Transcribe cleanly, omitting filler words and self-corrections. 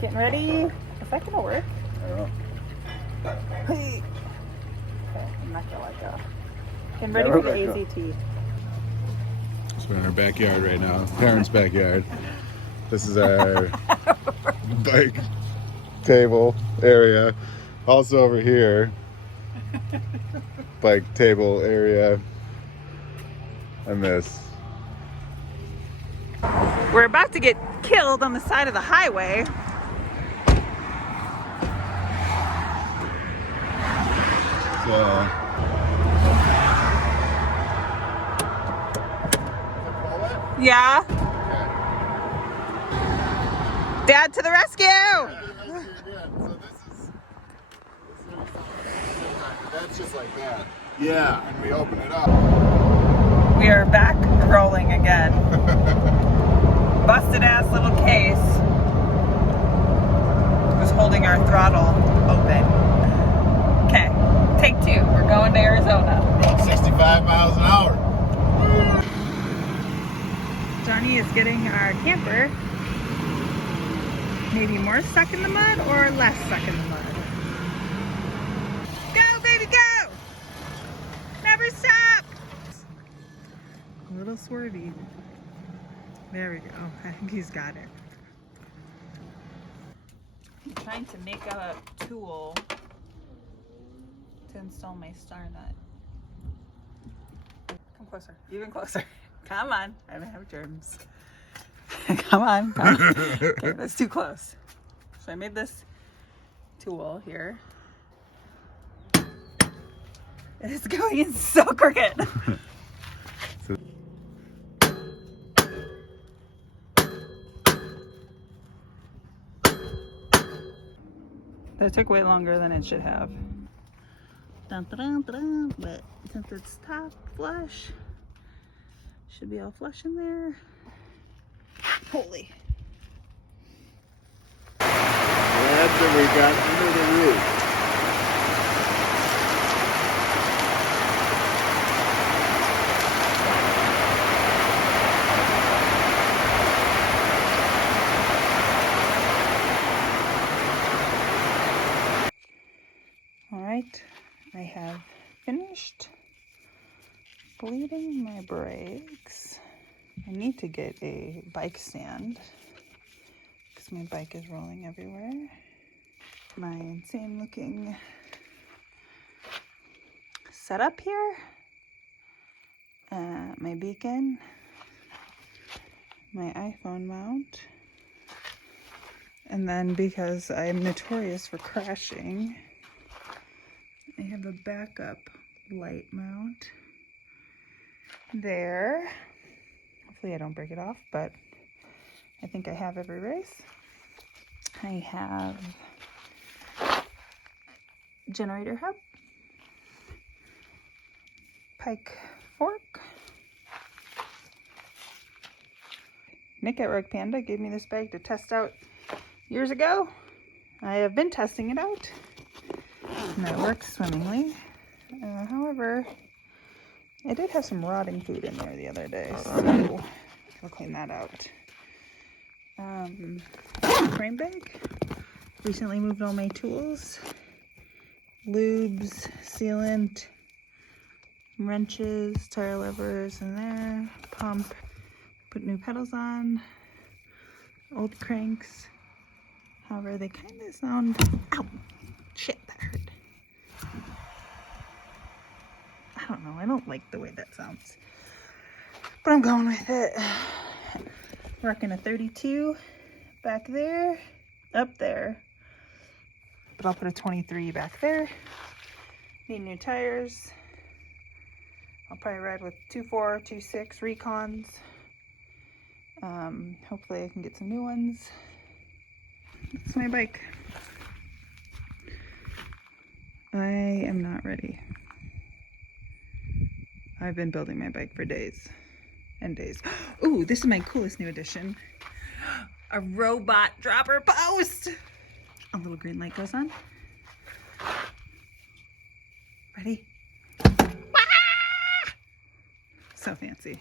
Getting ready. Is that gonna work? I don't know. Hey. Okay, I'm not gonna let go. Getting ready for the AZT. So we're in our backyard right now, parents' backyard. This is our bike table area. Also over here, bike table area. And this. We're about to get killed on the side of the highway. So. Yeah. Okay. Dad to the rescue! So that's just like that. Yeah, and we open it up. We are back rolling again. Busted ass little case was holding our throttle open. Okay, take two. We're going to Arizona. About 65 miles an hour. Johnny is getting our camper maybe more stuck in the mud or less stuck in the mud. Go, baby, go! Never stop! A little swervy. There we go. I think he's got it. I'm trying to make a tool to install my star nut. Come closer. Even closer. Come on. I have germs. Come on. Come on. Okay, that's too close. So I made this tool here. It's going in so crooked. That took way longer than it should have. Dun, dun, dun, dun. But since it's top flush, should be all flush in there. Holy. That's what we got under the roof. All right, I have finished bleeding my brakes. I need to get a bike stand because my bike is rolling everywhere. My insane looking setup here. My beacon. My iPhone mount. And then because I'm notorious for crashing, I have a backup light mount there. Hopefully I don't break it off, but I think I have every race. I have generator hub, pike fork. Nick at Rug Panda gave me this bag to test out years ago. I have been testing it out, and it works swimmingly. However, I did have some rotting food in there the other day, so I'll clean that out. Frame bag. Recently moved all my tools. Lubes, sealant, wrenches, tire levers in there, pump, put new pedals on, old cranks. However, they kind of sound, ow, shit, that hurt. I don't know, I don't like the way that sounds, but I'm going with it. Rocking a 32 back there, up there, but I'll put a 23 back there. Need new tires. I'll probably ride with 2.4, 2.6 Recons. Hopefully I can get some new ones. It's my bike. I am not ready. I've been building my bike for days and days. Ooh, this is my coolest new addition. A robot dropper post. A little green light goes on. Ready? So fancy.